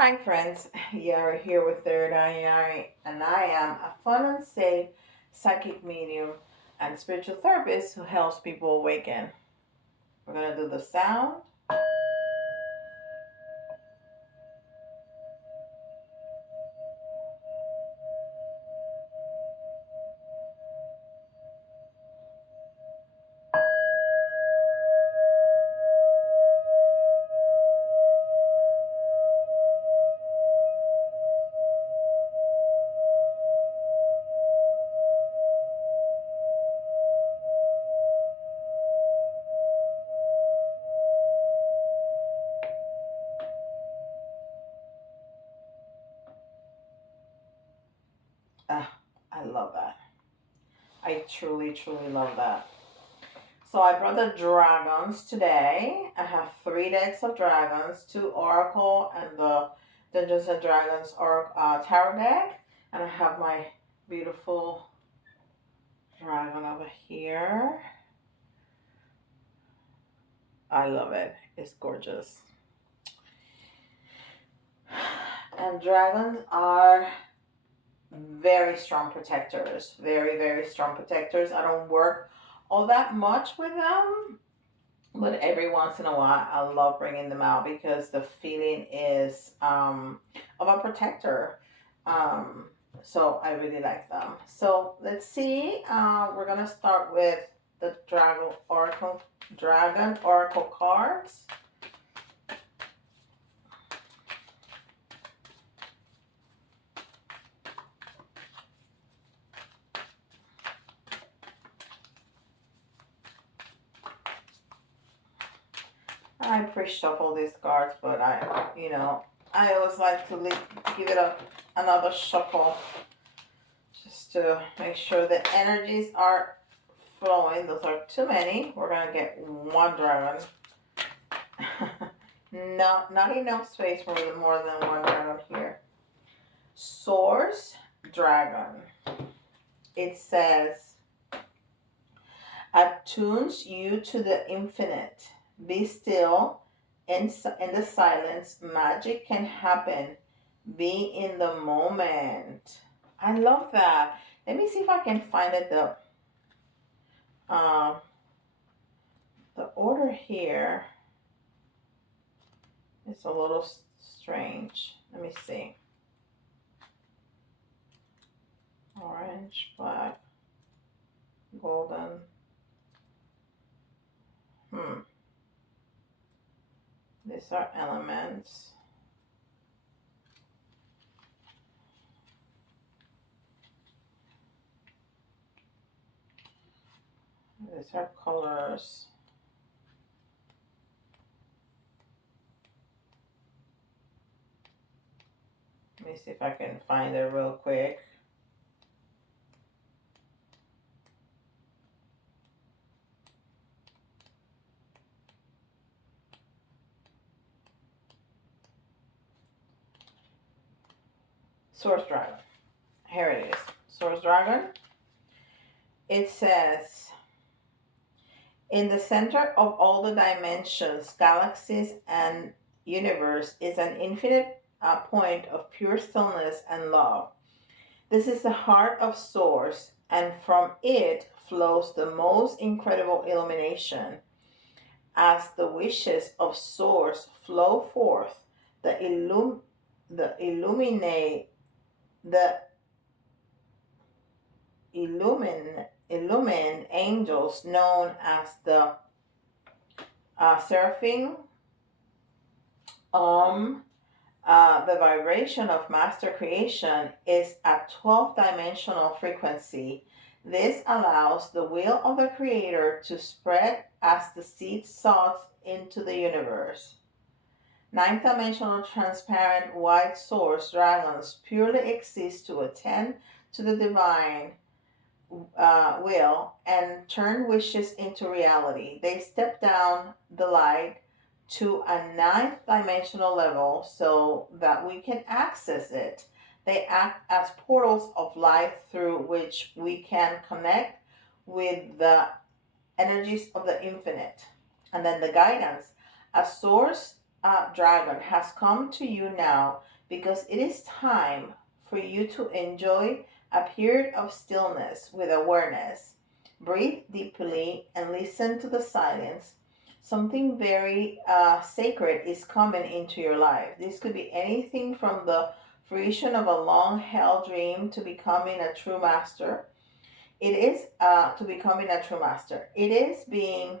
Hi friends, you're here with Third Eye, and I am a fun and safe psychic medium and spiritual therapist who helps people awaken. We're gonna do the sound. Ah, I love that. I truly, truly love that. So I brought the dragons today. I have three decks of dragons, two oracle and the Dungeons and Dragons tarot deck, and I have my beautiful dragon over here. I love it. It's gorgeous. And dragons are very strong protectors. Very, very strong protectors. I don't work all that much with them, but every once in a while, I love bringing them out because the feeling is of a protector. Um, so I really like them. So let's see. We're gonna start with the Dragon Oracle cards. I pre-shuffle these cards, but I always like to give it another shuffle just to make sure the energies are flowing. Those are too many. We're gonna get one dragon. No, not enough space for more than one dragon here. Source Dragon. It says attunes you to the infinite. Be still. In the silence, magic can happen. Be in the moment. I love that. Let me see if I can find it uh, the order here. It's a little strange. Let me see. Orange, black, golden. These are elements. These are colors. Let me see if I can find it real quick. Source Dragon. Here it is. Source Dragon. It says, in the center of all the dimensions, galaxies, and universe is an infinite point of pure stillness and love. This is the heart of Source, and from it flows the most incredible illumination. As the wishes of Source flow forth, the illuminate the illumined angels known as the seraphim, um the vibration of master creation is at 12th dimensional frequency. This allows the will of the creator to spread as the seed sows into the universe. Ninth dimensional transparent white source dragons purely exist to attend to the divine will and turn wishes into reality. They step down the light to a ninth dimensional level so that we can access it. They act as portals of light through which we can connect with the energies of the infinite. And then the guidance. A source dragon has come to you now because it is time for you to enjoy a period of stillness with awareness. Breathe deeply and listen to the silence. Something very sacred is coming into your life. This could be anything from the fruition of a long held dream to becoming a true master. It is to becoming a true master. It is being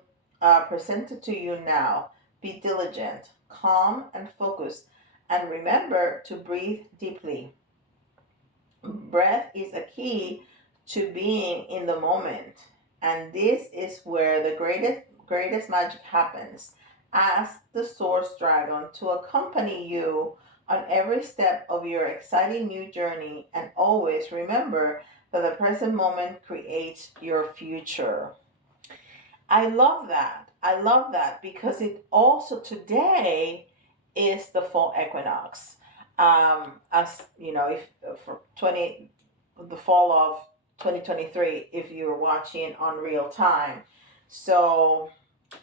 presented to you now. Be diligent, calm, and focused. And remember to breathe deeply. Breath is a key to being in the moment. And this is where the greatest magic happens. Ask the source dragon to accompany you on every step of your exciting new journey, and always remember that the present moment creates your future. I love that. I love that because it also today is the fall equinox. As you know, if for 20 the fall of 2023, if you're watching on real time. So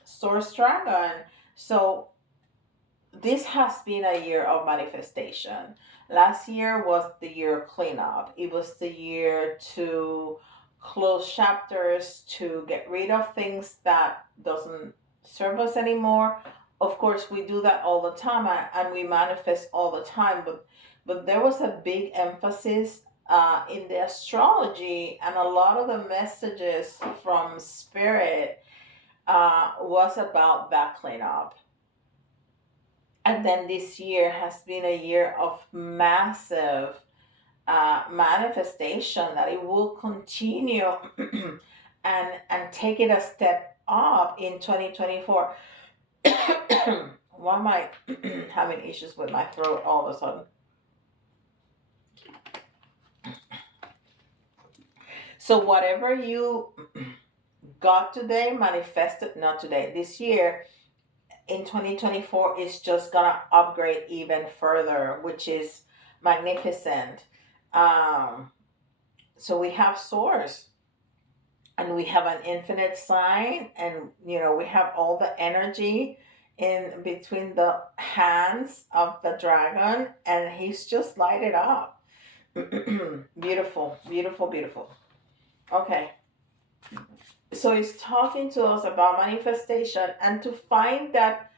Source Dragon. So this has been a year of manifestation. Last year was the year of cleanup. It was the year to close chapters, to get rid of things that doesn't serve us anymore. Of course, we do that all the time, and we manifest all the time. But there was a big emphasis in the astrology, and a lot of the messages from spirit was about that cleanup. And then this year has been a year of massive manifestation that it will continue and take it a step up in 2024. Why am I having issues with my throat all of a sudden? So whatever you got today, manifested not today. This year in 2024 is just gonna upgrade even further, which is magnificent. Um, so we have source, and we have an infinite sign, and we have all the energy in between the hands of the dragon, and he's just lighted up. Beautiful, beautiful, beautiful. Okay, so he's talking to us about manifestation and to find that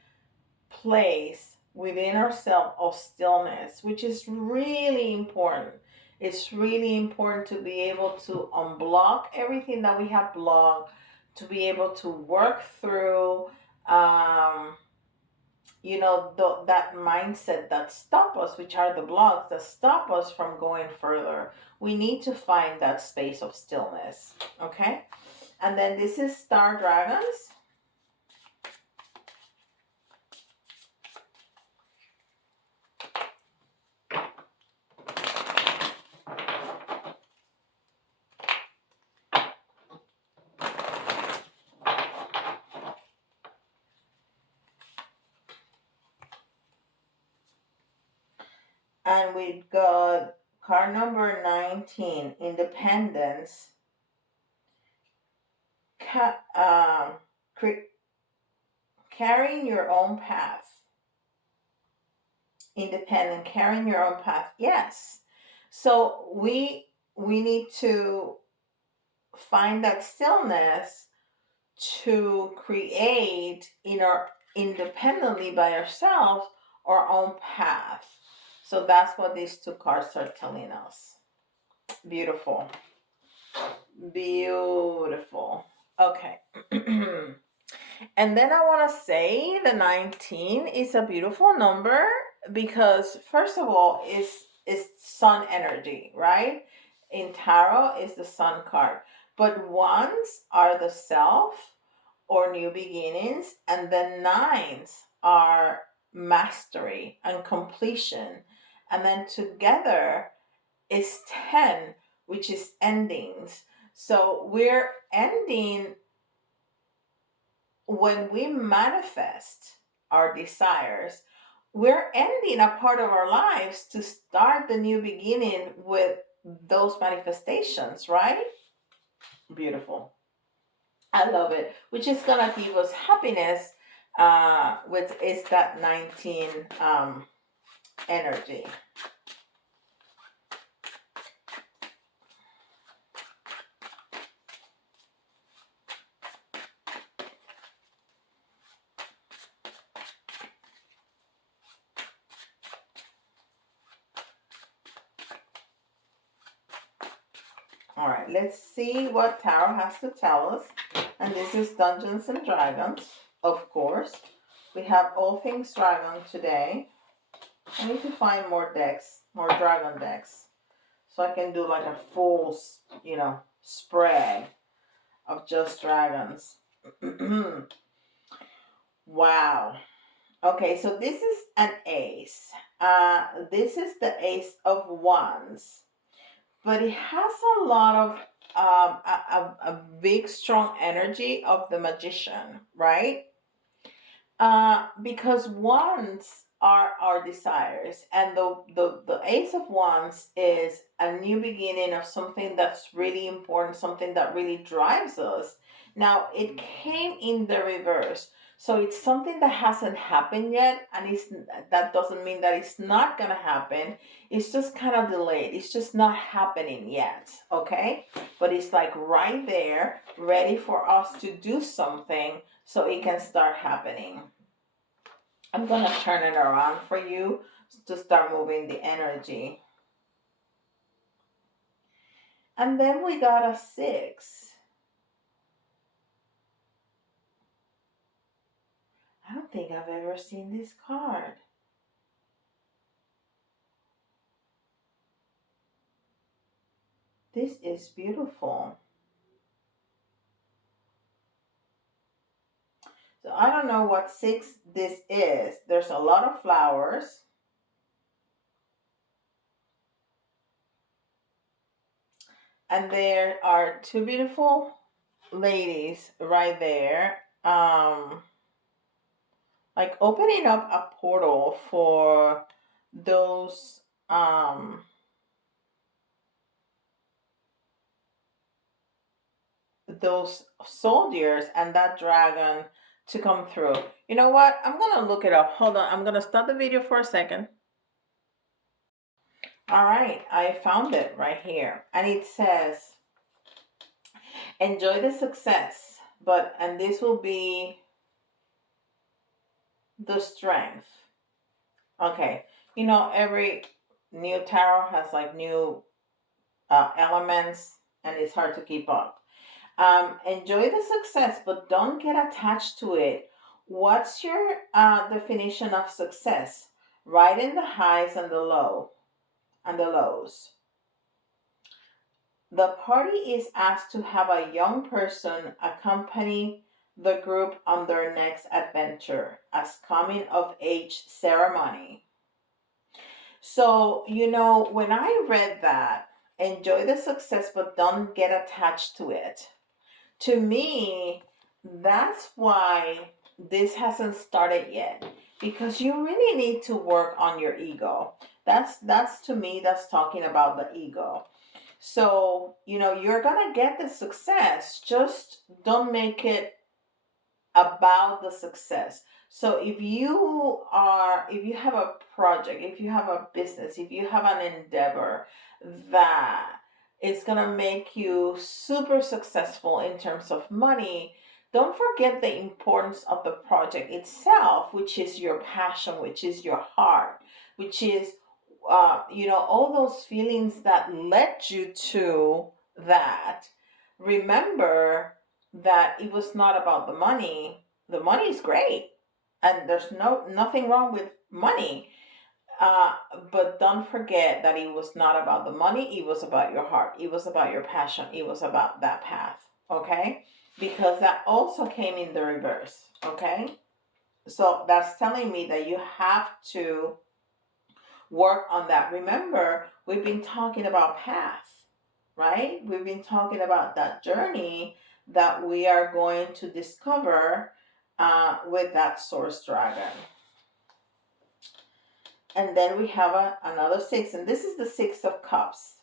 place within ourselves of stillness, which is really important. It's really important to be able to unblock everything that we have blocked, to be able to work through, um, that mindset that stop us, which are the blocks that stop us from going further. We need to find that space of stillness. Okay, and then this is Star Dragons. And we got card number 19, Independence. Ca- um, Carrying your own path. Independent, carrying your own path. Yes. So we need to find that stillness to create in our independently by ourselves our own path. So that's what these two cards are telling us. Beautiful. Beautiful. Okay. And then I want to say the 19 is a beautiful number because first of all is sun energy, right? In tarot is the sun card. But ones are the self or new beginnings, and the nines are mastery and completion. And then together is 10, which is endings. So we're ending when we manifest our desires, we're ending a part of our lives to start the new beginning with those manifestations, right? Beautiful. I love it, which is gonna give us happiness, with it's that 19 energy. All right, let's see what tarot has to tell us. And this is Dungeons and Dragons, of course. We have all things dragon today. I need to find more decks, more dragon decks, so I can do like a full, spread of just dragons. Wow. Okay, so this is an ace. This is the Ace of Wands, but it has a lot of a big strong energy of the Magician, right? Because wands are our desires, and the Ace of Wands is a new beginning of something that's really important, something that really drives us. Now it came in the reverse, so it's something that hasn't happened yet, and that doesn't mean that it's not gonna happen. It's just kind of delayed. It's just not happening yet, okay? But it's like right there, ready for us to do something so it can start happening. I'm going to turn it around for you to start moving the energy. And then we got a 6. I don't think I've ever seen this card. This is beautiful. So I don't know what 6 this is. There's a lot of flowers. And there are two beautiful ladies right there. Like opening up a portal for those those soldiers and that dragon to come through. You know what? I'm gonna look it up. Hold on. I'm gonna stop the video for a second. All right, I found it right here, and it says, "Enjoy the success," and this will be the strength. Okay, every new tarot has like new elements, and it's hard to keep up. Enjoy the success, but don't get attached to it. What's your definition of success? Write in the highs and the lows. The party is asked to have a young person accompany the group on their next adventure as coming of age ceremony. So, when I read that, enjoy the success, but don't get attached to it. To me, that's why this hasn't started yet, because you really need to work on your ego. That's to me, that's talking about the ego. So, you're going to get the success, just don't make it about the success. So if you have a project, if you have a business, if you have an endeavor that is going to make you super successful in terms of money, don't forget the importance of the project itself, which is your passion, which is your heart, which is all those feelings that led you to that. Remember that it was not about the money. The money is great, and there's nothing wrong with money. Uh, but don't forget that it was not about the money. It was about your heart. It was about your passion. It was about that path. Okay, because that also came in the reverse. Okay, so that's telling me that you have to work on that. Remember, we've been talking about path, right? We've been talking about that journey that we are going to discover with that source dragon. And then we have another 6, and this is the 6 of Cups.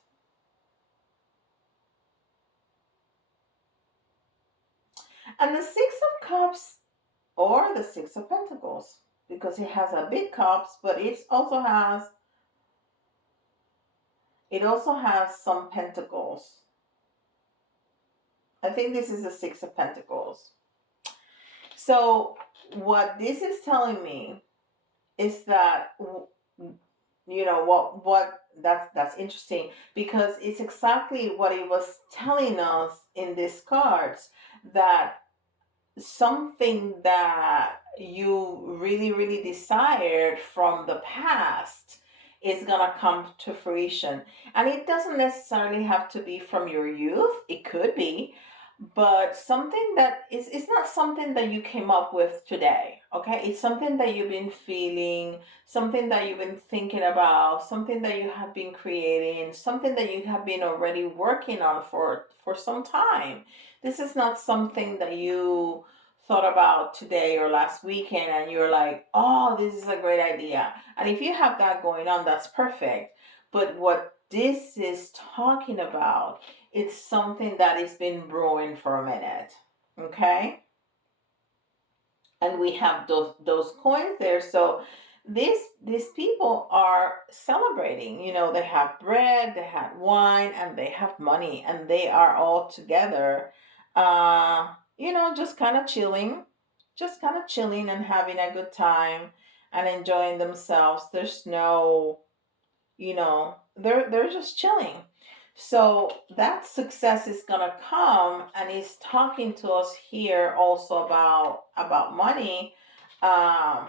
And the 6 of Cups or the Six of Pentacles, because it has a big cups, but it also has some pentacles. I think this is the Six of Pentacles. So what this is telling me is that, what that's interesting, because it's exactly what it was telling us in these cards, that something that you really really desired from the past is gonna come to fruition. And it doesn't necessarily have to be from your youth, it could be, but something that is, it's not something that you came up with today. Okay, it's something that you've been feeling, something that you've been thinking about, something that you have been creating, something that you have been already working on for some time. This is not something that you thought about today or last weekend and you're like, oh, this is a great idea. And if you have that going on, that's perfect. But what this is talking about, it's something that has been brewing for a minute. Okay? And we have those coins there. So these people are celebrating. They have bread, they have wine, and they have money, and they are all together. Just kind of chilling, and having a good time and enjoying themselves. There's no, they're just chilling. So that success is gonna come, and he's talking to us here also about money. um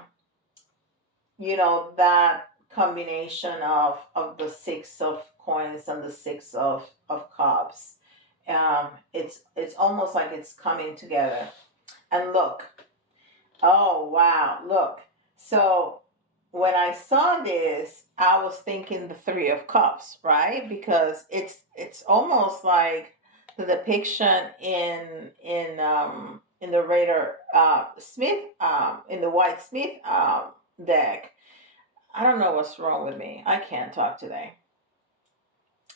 that combination of the Six of Coins and the Six of Cups. It's almost like it's coming together. And look, oh wow, look. So when I saw this, I was thinking the Three of Cups, right? Because it's almost like the depiction in the Raider Smith, in the White Smith deck. I don't know what's wrong with me. I can't talk today.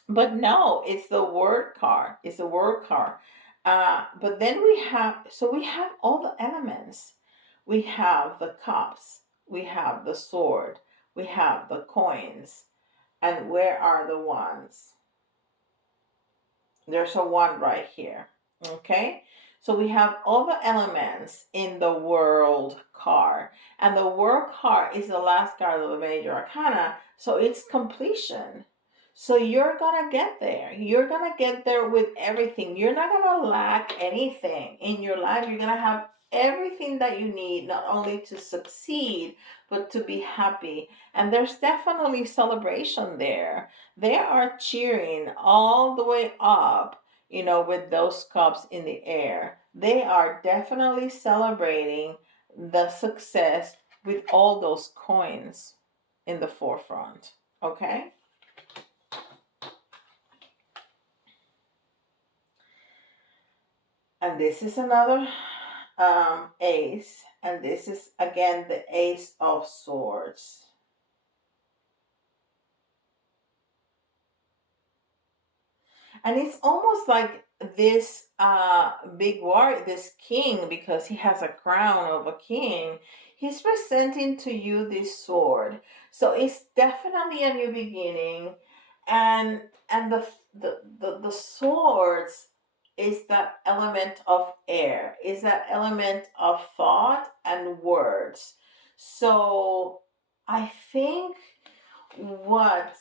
But no, it's the word card. It's the word card. But then we have all the elements. We have the cups. We have the sword. We have the coins. And where are the wands? There's a wand right here. Okay? So we have all the elements in the world card. And the world card is the last card of the major arcana. So it's completion. So you're going to get there. You're going to get there with everything. You're not going to lack anything in your life. You're going to have everything that you need, not only to succeed, but to be happy. And there's definitely celebration there. They are cheering all the way up, with those cups in the air. They are definitely celebrating the success with all those coins in the forefront. Okay? And this is another ace. And this is again the Ace of Swords. And it's almost like this big war, this king, because he has a crown of a king, he's presenting to you this sword. So it's definitely a new beginning. And the swords is that element of air, is that element of thought and words. So I think what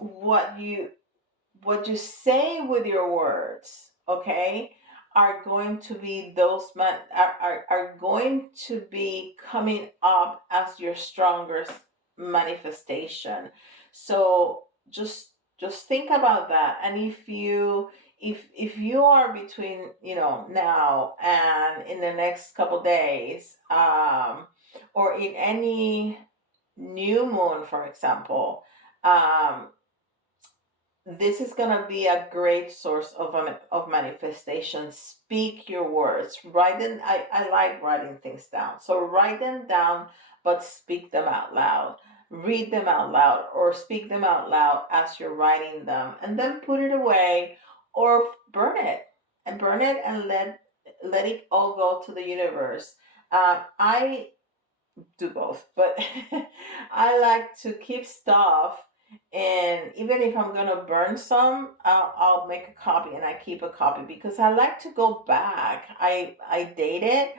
what you what you say with your words, okay, are going to be are going to be coming up as your strongest manifestation. So just think about that. And if you are between, now and in the next couple days, or in any new moon, for example, um this is going to be a great source of manifestation. Speak your words, write them. I like writing things down, so write them down, but speak them out loud. Read them out loud or speak them out loud as you're writing them, and then put it away or burn it, and let it all go to the universe. I do both, but I like to keep stuff. And even if I'm gonna burn some, I'll make a copy and I keep a copy because I like to go back. I date it,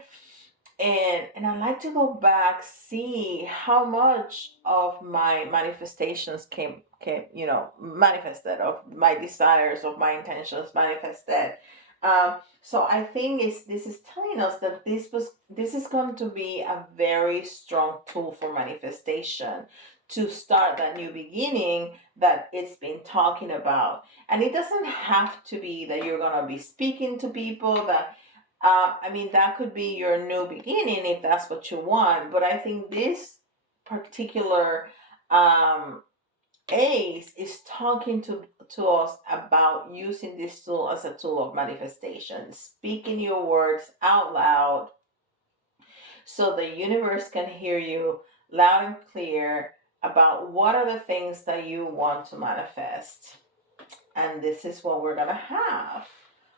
and I like to go back, see how much of my manifestations came, manifested, of my desires, of my intentions manifested. So I think this is telling us that this is going to be a very strong tool for manifestation to start that new beginning that it's been talking about. And it doesn't have to be that you're going to be speaking to people that I mean, that could be your new beginning if that's what you want. But I think this particular um, ACE is talking to us about using this tool as a tool of manifestation, speaking your words out loud so the universe can hear you loud and clear about what are the things that you want to manifest. And this is what we're going to have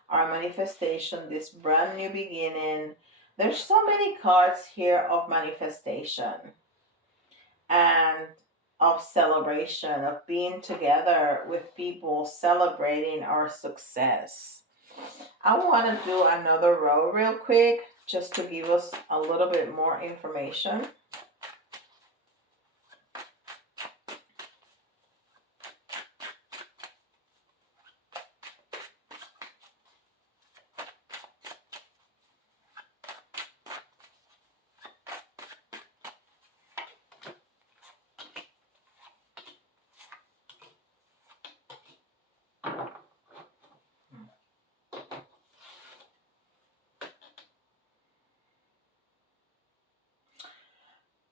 our manifestation, this brand new beginning. There's so many cards here of manifestation and of celebration, of being together with people celebrating our success. I want to do another row real quick just to give us a little bit more information.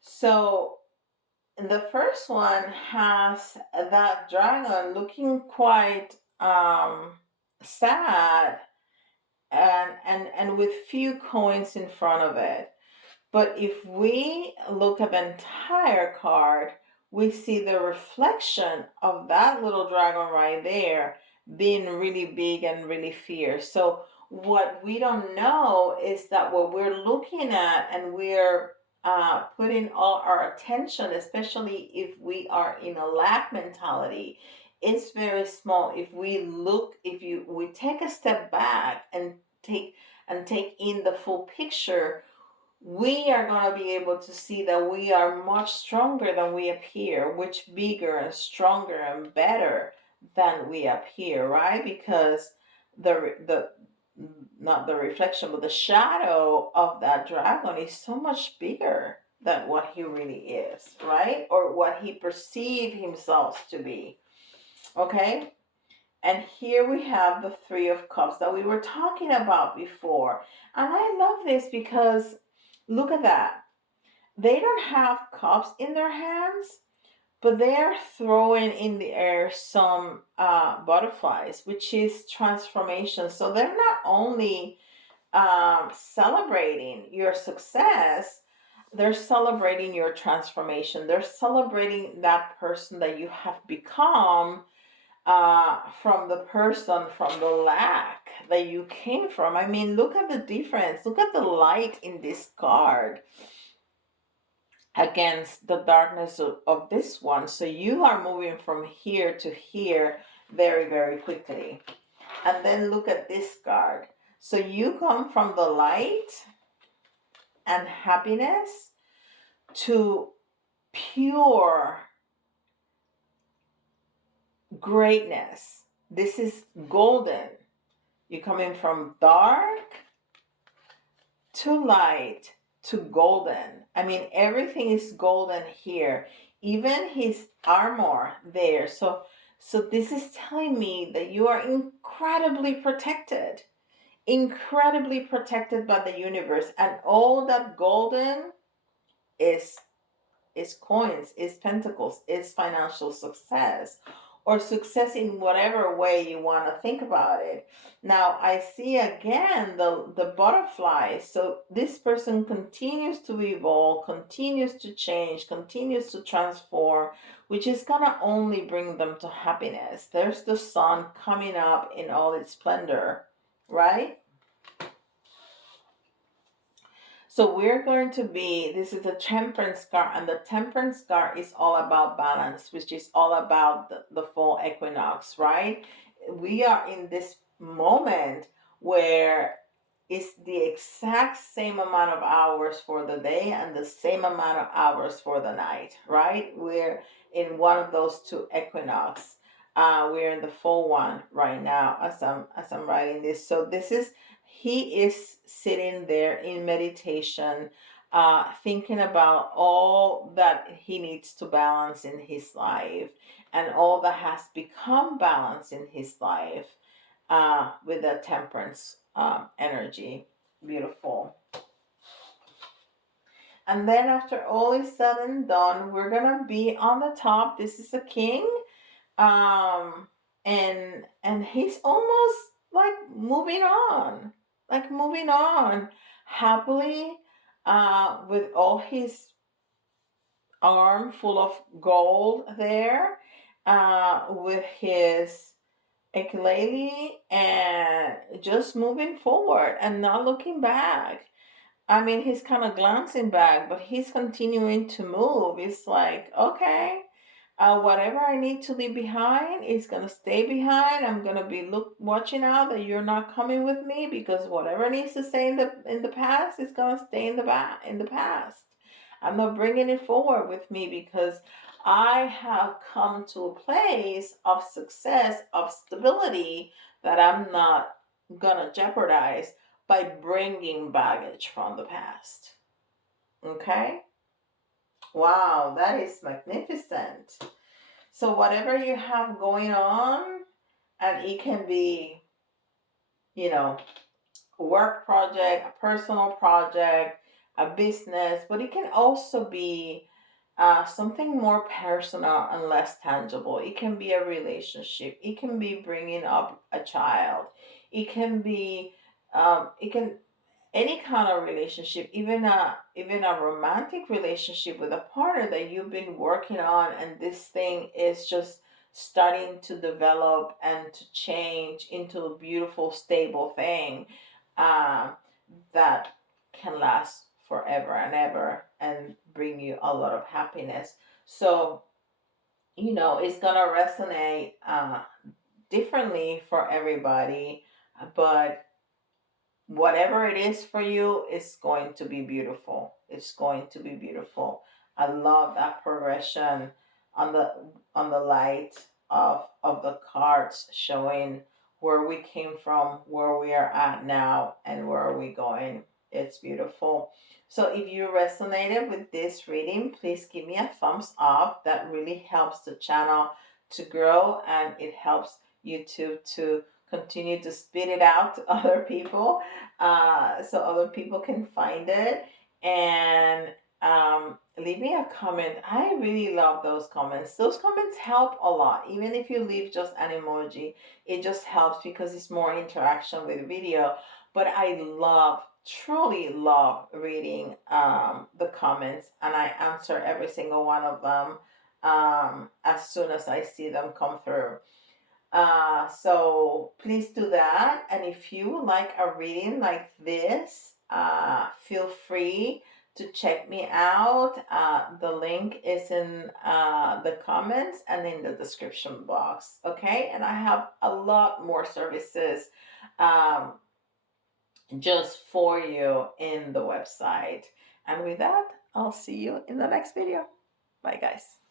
So the first one has that dragon looking quite sad and with few coins in front of it. But if we look at the entire card, we see the reflection of that little dragon right there being really big and really fierce. So what we don't know is that what we're looking at and we're putting all our attention, especially if we are in a lack mentality, it's very small. If we take a step back and take in the full picture, we are going to be able to see that we are much stronger than we appear, which bigger and stronger and better than we appear, right? Because the not the reflection, but the shadow of that dragon is so much bigger than what he really is, right? Or what he perceived himself to be. Okay? And here we have the Three of Cups that we were talking about before. And I love this because look at that. They don't have cups in their hands, but they are throwing in the air some butterflies, which is transformation. So they're not only celebrating your success, they're celebrating your transformation. They're celebrating that person that you have become from the person, from the lack that you came from. I mean, look at the difference. Look at the light in this card against the darkness of this one. So you are moving from here to here very, very quickly. And then look at this card. So you come from the light and happiness to pure greatness. This is golden. You're coming from dark to light to golden. I mean, everything is golden here. Even his armor there. So this is telling me that you are incredibly protected by the universe, and all that golden is coins, is pentacles, is financial success, or success in whatever way you want to think about it. Now I see again the butterfly. So this person continues to evolve, continues to change, continues to transform, which is gonna only bring them to happiness. There's the sun coming up in all its splendor, right? So we're going to be, this is the temperance card, and the temperance card is all about balance, which is all about the fall equinox, right? We are in this moment where it's the exact same amount of hours for the day and the same amount of hours for the night, right? We're in one of those two equinox. We're in the full one right now as I'm writing this. So this is, he is sitting there in meditation, thinking about all that he needs to balance in his life and all that has become balanced in his life, with the temperance energy. Beautiful. And then after all is said and done, we're gonna be on the top. This is a king, um, and he's almost like moving on happily, with all his arm full of gold there, with his ukulele, and just moving forward and not looking back. I mean, he's kind of glancing back, but he's continuing to move. It's like, okay, whatever I need to leave behind is gonna stay behind. I'm gonna be watching out that you're not coming with me, because whatever needs to stay in the past is gonna stay in the past. I'm not bringing it forward with me, because I have come to a place of success, of stability, that I'm not gonna jeopardize by bringing baggage from the past. Okay? Wow, that is magnificent. So, whatever you have going on, and it can be, you know, a work project, a personal project, a business, but it can also be something more personal and less tangible. It can be a relationship. It can be bringing up a child. It can be, it can any kind of relationship, even a romantic relationship with a partner that you've been working on, and this thing is just starting to develop and to change into a beautiful, stable thing, uh, that can last forever and ever and bring you a lot of happiness. So, it's gonna resonate differently for everybody, but whatever it is for you, it's going to be beautiful. It's going to be beautiful. I love that progression on the light of the cards, showing where we came from, where we are at now, and where are we going. It's beautiful. So if you resonated with this reading, please give me a thumbs up. That really helps the channel to grow, and it helps YouTube to continue to spit it out to other people, so other people can find it. And leave me a comment. I really love those comments. Those comments help a lot. Even if you leave just an emoji, it just helps because it's more interaction with the video. But I love, truly love reading the comments, and I answer every single one of them as soon as I see them come through. So please do that. And if you like a reading like this, feel free to check me out. The link is in the comments and in the description box. Okay. And I have a lot more services, um, just for you in the website. And with that, I'll see you in the next video. Bye, guys.